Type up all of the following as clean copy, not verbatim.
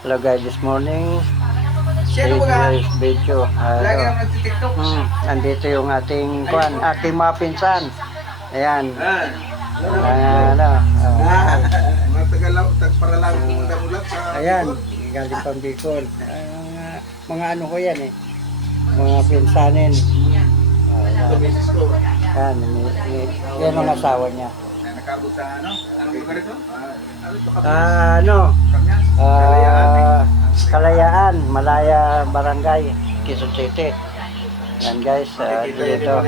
Hello guys, this morning Sino ba? is video. Lagi naman nagtitiktok. Andito yung ating aking mga pinsan. Ayan. Matagal lang, para lang pumunta ulat sa Ayan, galing pang Bicol. Mga ano ko yan eh. Mga pinsanin. misis ko. Yan, yan ang asawa niya. Nakabot sa ano? Anong lugar ito? Ano ito? Kalayaan, Malaya Barangay, Quezon City. Yan guys, dito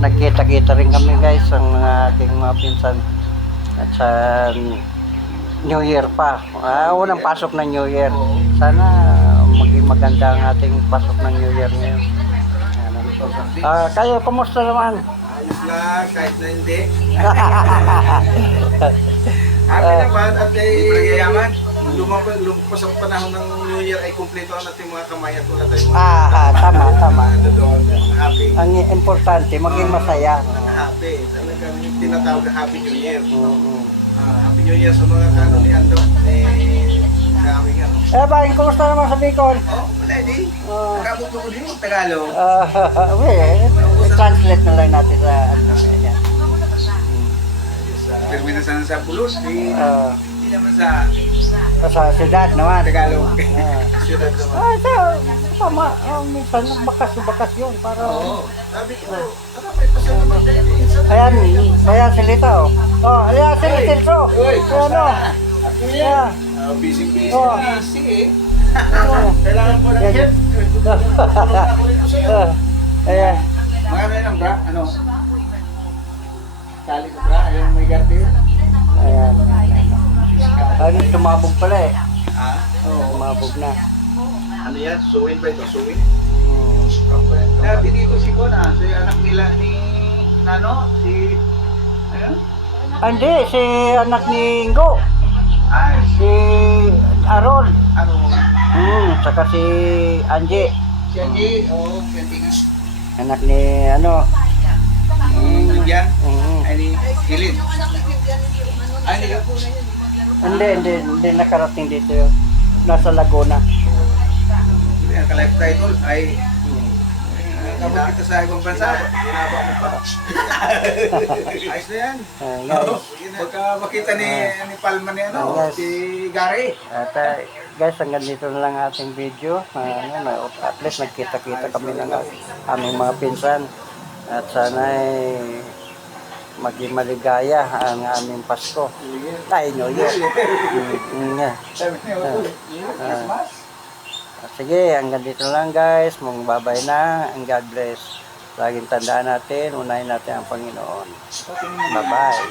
nagkita-kita rin kami guys ang mga aking mga pinsan at sa New Year pa. Unang pasok ng New Year. Sana maging maganda ang ating pasok ng New Year ngayon. Kayo, kumusta naman? Ayos lang, kahit na hindi. Happy naman at yaman. Lumpas ang panahon ng New Year ay kumpleto ang ating mga kamay at wala tayong Tama. doon. Happy. Ang importante, maging masaya. Happy. Talagang tinatawag na Happy New Year. Happy New Year sa mga kano ni Ando. Sa aming ano. Bakit, kumusta naman sa Bicol? Ready? Nakabot ko din yung Tagalog. Translate na lang natin sa ano niya. Termina sana sa Pulos, hindi naman sa Syudad naman. Tagalog. Syudad naman. Tama. Minsan bakas yun para... Sabi ko, may pasalamat tayo. Ayan, bayan silita oh. Ayan silito. Ano? Yeah. Busy eh. Kailangan ko ng help. Ayan. Mga lang bra, ano? Kali ko bra, yung may garden. Ayan. Tumabog pala eh. Tumabog na. Ano yan? Suwin ba ito? Suwin? Dati dito si Kona, si anak nila ni Nano, si... Ano? Hindi, si anak ni Ingo. Si Aaron. Ano? Saka si Angie. Si Angie, si Angie nga. Anak ni ano? Yan? Ay ni Kilin. Ay ni Hindi nakarating dito yun. Nasa Laguna. Ang ka-life title ay kapag kita sa ibang bansa, ginaba mo pa. Ayos na yan. Pagka makita ni Palma ni ano, si Gary. At guys, hanggang dito na lang ating video. At least nagkita-kita kami ng aming mga pinsan. At sana ay maging maligaya ang aming Pasko. Ay, New Year. Sige, hanggang dito lang guys. Magbabay na. And God bless. Laging tandaan natin, unahin natin ang Panginoon. Bye-bye.